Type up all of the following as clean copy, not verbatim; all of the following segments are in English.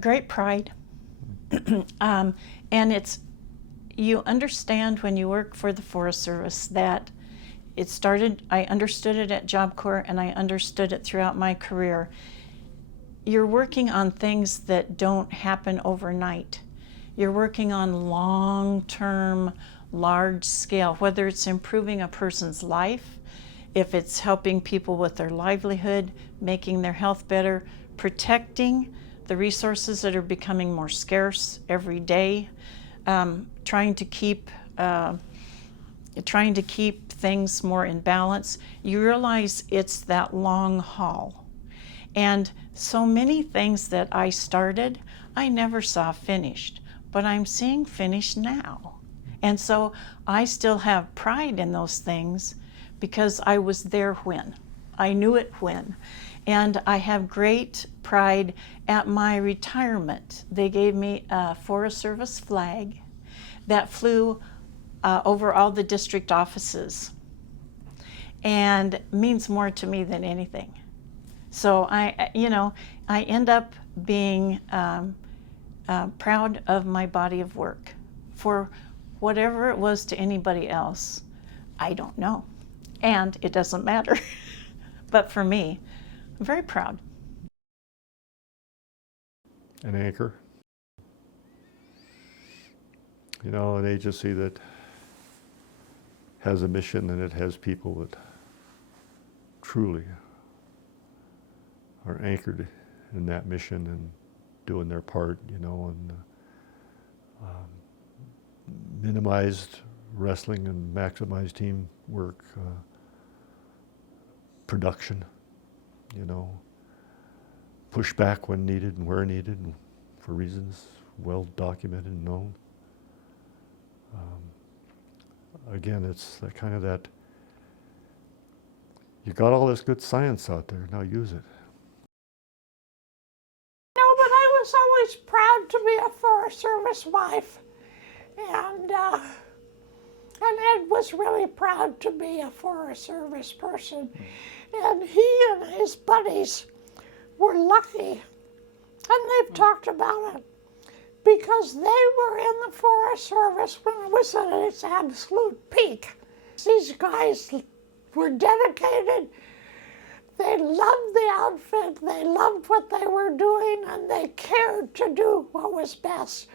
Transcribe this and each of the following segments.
Great pride. And you understand when you work for the Forest Service that I understood it at Job Corps and I understood it throughout my career. You're working on things that don't happen overnight. You're working on long-term, large scale, whether it's improving a person's life, if it's helping people with their livelihood, making their health better, protecting the resources that are becoming more scarce every day, trying to keep things more in balance. You realize it's that long haul. And so many things that I started, I never saw finished, but I'm seeing finished now. And so I still have pride in those things because I was there when. I knew it when. And I have great pride at my retirement. They gave me a Forest Service flag that flew over all the district offices and means more to me than anything. So I end up being proud of my body of work. For whatever it was to anybody else, I don't know. And it doesn't matter. But for me, I'm very proud. An anchor. You know, an agency that has a mission and it has people that truly are anchored in that mission and doing their part, you know, and minimized wrestling and maximized teamwork, production, you know, push back when needed and where needed and for reasons well documented and known. Again, it's that kind of that, you got all this good science out there, now use it. No, but I was always proud to be a Forest Service wife. And Ed was really proud to be a Forest Service person. And he and his buddies were lucky, and they've talked about it, because they were in the Forest Service when it was at its absolute peak. These guys were dedicated. They loved the outfit, they loved what they were doing, and they cared to do what was best.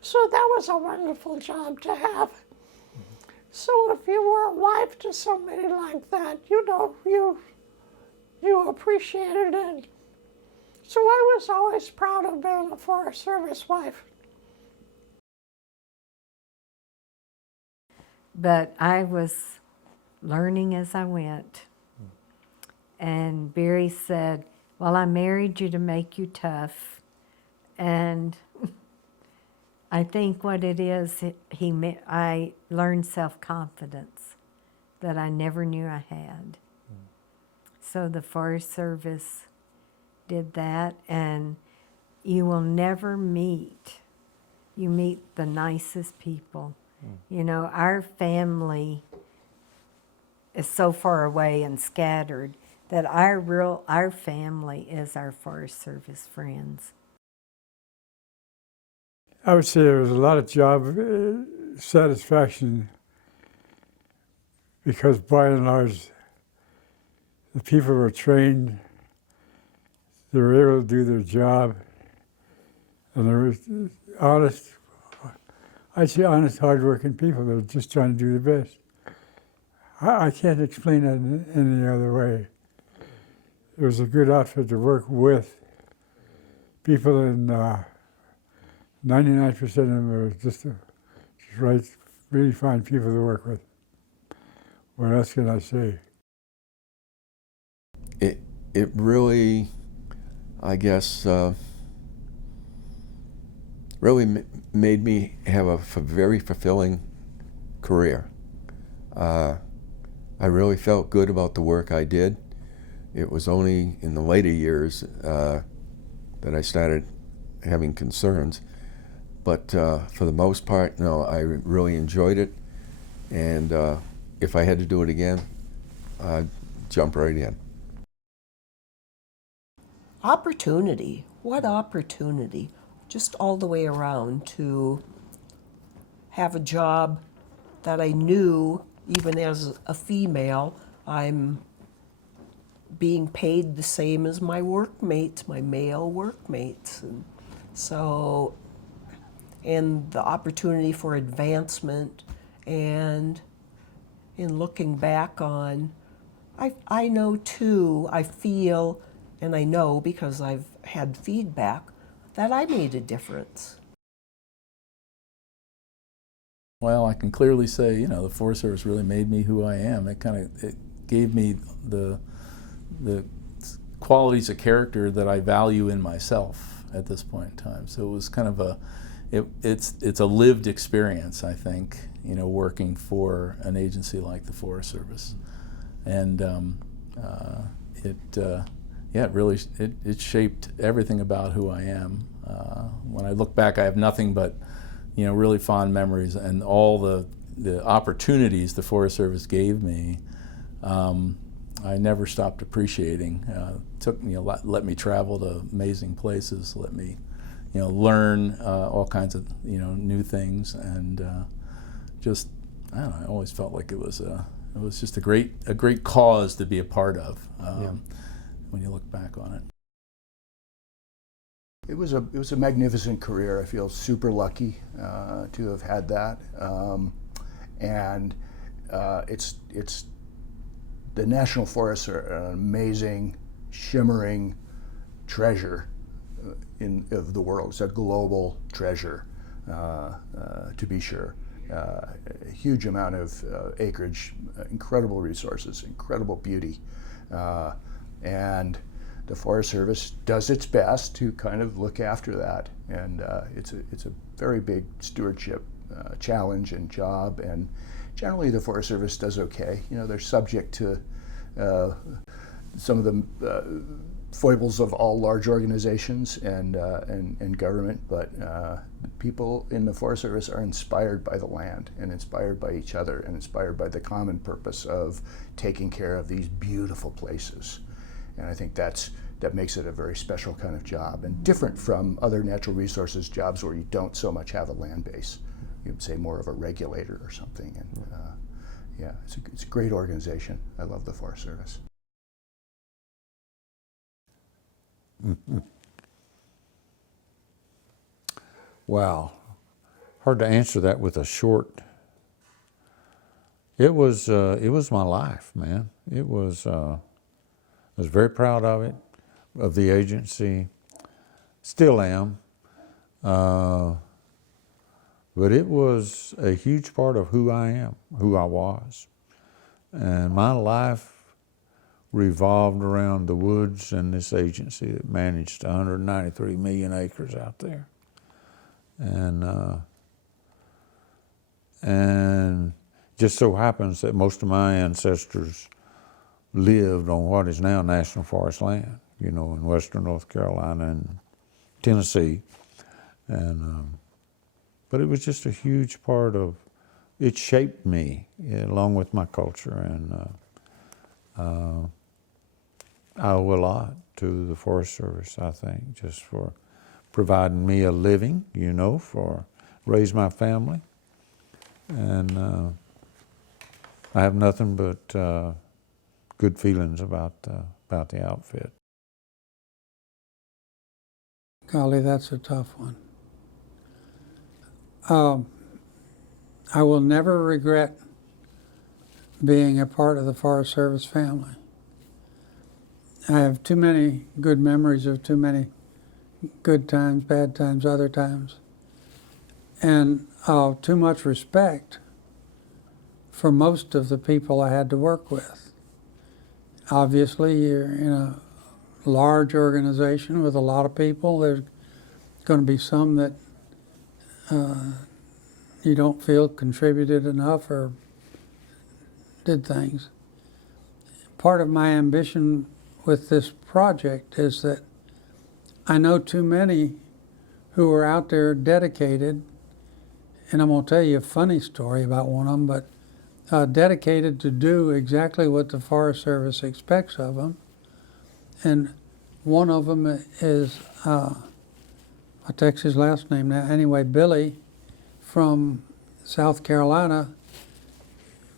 So that was a wonderful job to have. So if you were a wife to somebody like that, you know, you appreciated it. So I was always proud of being a Forest Service wife. But I was learning as I went. And Barry said, well, I married you to make you tough. And I think what it is, I learned self-confidence that I never knew I had. So the Forest Service did that, and you will never meet the nicest people. You know, our family is so far away and scattered that our family is our Forest Service friends. I would say there was a lot of job satisfaction because by and large the people were trained, they were able to do their job, and they were honest, I'd say honest, hard-working people that were just trying to do the best. I can't explain it in any other way. It was a good outfit to work with. People in 99% of them are just right, really fine people to work with. What else can I say? It really, I guess, really made me have a very fulfilling career. I really felt good about the work I did. It was only in the later years that I started having concerns. But for the most part, no, I really enjoyed it. And if I had to do it again, I'd jump right in. Opportunity what opportunity, just all the way around, to have a job that I knew, even as a female, I'm being paid the same as my workmates, my male workmates. And so, and the opportunity for advancement, and in looking back on, I know too, I feel, and I know because I've had feedback, that I made a difference. Well, I can clearly say, you know, the Forest Service really made me who I am. It gave me the qualities of character that I value in myself at this point in time. So it was kind of it's a lived experience, I think, you know, working for an agency like the Forest Service, and it really shaped everything about who I am. When I look back, I have nothing but, you know, really fond memories, and all the opportunities the Forest Service gave me, I never stopped appreciating. Let me travel to amazing places, let me, you know, learn all kinds of, you know, new things, and just, I don't know, I always felt like it was just a great cause to be a part of. When you look back on it. It was a magnificent career. I feel super lucky to have had that, and it's the national forests are an amazing, shimmering treasure of the world. It's a global treasure, to be sure. A huge amount of acreage, incredible resources, incredible beauty, and the Forest Service does its best to kind of look after that, and it's a very big stewardship challenge and job, and generally the Forest Service does okay. You know, they're subject to some of the foibles of all large organizations and government, but people in the Forest Service are inspired by the land, and inspired by each other, and inspired by the common purpose of taking care of these beautiful places. And I think that makes it a very special kind of job, and different from other natural resources jobs where you don't so much have a land base. You'd say more of a regulator or something. And yeah, it's a great organization. I love the Forest Service. Wow, hard to answer that with a short. It was my life, man. I was very proud of it, of the agency, still am. But it was a huge part of who I am, who I was. And my life revolved around the woods and this agency that managed 193 million acres out there. And just so happens that most of my ancestors lived on what is now national forest land, you know, in western North Carolina and Tennessee. And but it was just a huge part of, it shaped me along with my culture, and I owe a lot to the Forest Service, I think, just for providing me a living, you know, for raise my family. And I have nothing but good feelings about the outfit. Golly, that's a tough one. I will never regret being a part of the Forest Service family. I have too many good memories of too many good times, bad times, other times, and too much respect for most of the people I had to work with. Obviously, you're in a large organization with a lot of people. There's going to be some that you don't feel contributed enough or did things. Part of my ambition with this project is that I know too many who are out there dedicated, and I'm going to tell you a funny story about one of them, but dedicated to do exactly what the Forest Service expects of them. And One of them is, I text his last name now. Anyway, Billy from South Carolina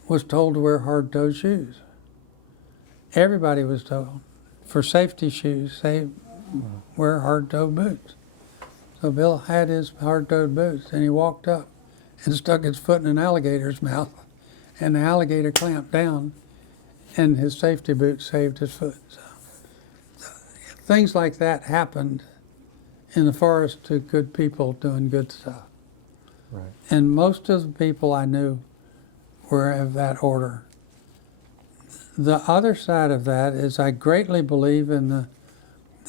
was told to wear hard-toed shoes. Everybody was told, for safety shoes, say wear hard-toed boots. So Bill had his hard-toed boots, and he walked up and stuck his foot in an alligator's mouth, and the alligator clamped down, and his safety boot saved his foot. So, things like that happened in the forest to good people doing good stuff. Right. And most of the people I knew were of that order. The other side of that is I greatly believe in the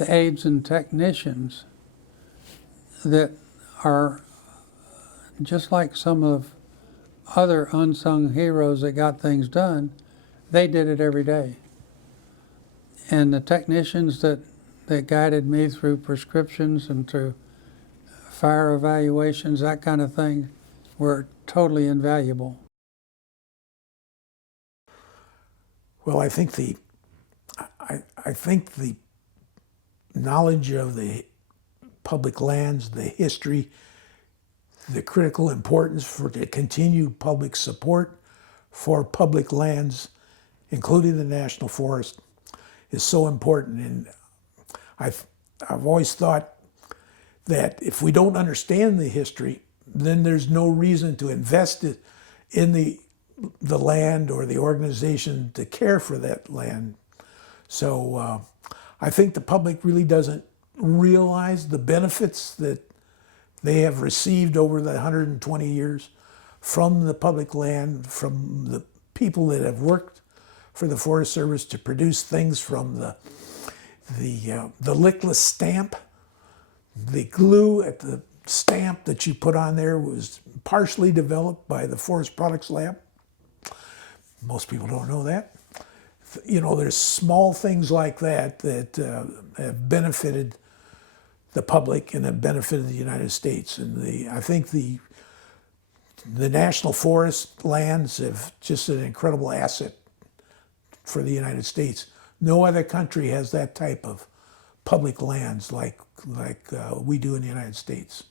aides and technicians that are just like some of other unsung heroes that got things done. They did it every day. And the technicians that guided me through prescriptions and through fire evaluations, that kind of thing, were totally invaluable. Well, I think the knowledge of the public lands, the history, the critical importance for the continued public support for public lands, including the National Forest, is so important. And I've always thought that if we don't understand the history, then there's no reason to invest it in the land or the organization to care for that land. So I think the public really doesn't realize the benefits that they have received over the 120 years from the public land, from the people that have worked for the Forest Service to produce things from the lickless stamp. The glue at the stamp that you put on there was partially developed by the Forest Products Lab. Most people don't know that. You know, there's small things like that that have benefited the public and have benefited the United States. And I think the national forest lands have just an incredible asset for the United States. No other country has that type of public lands like we do in the United States.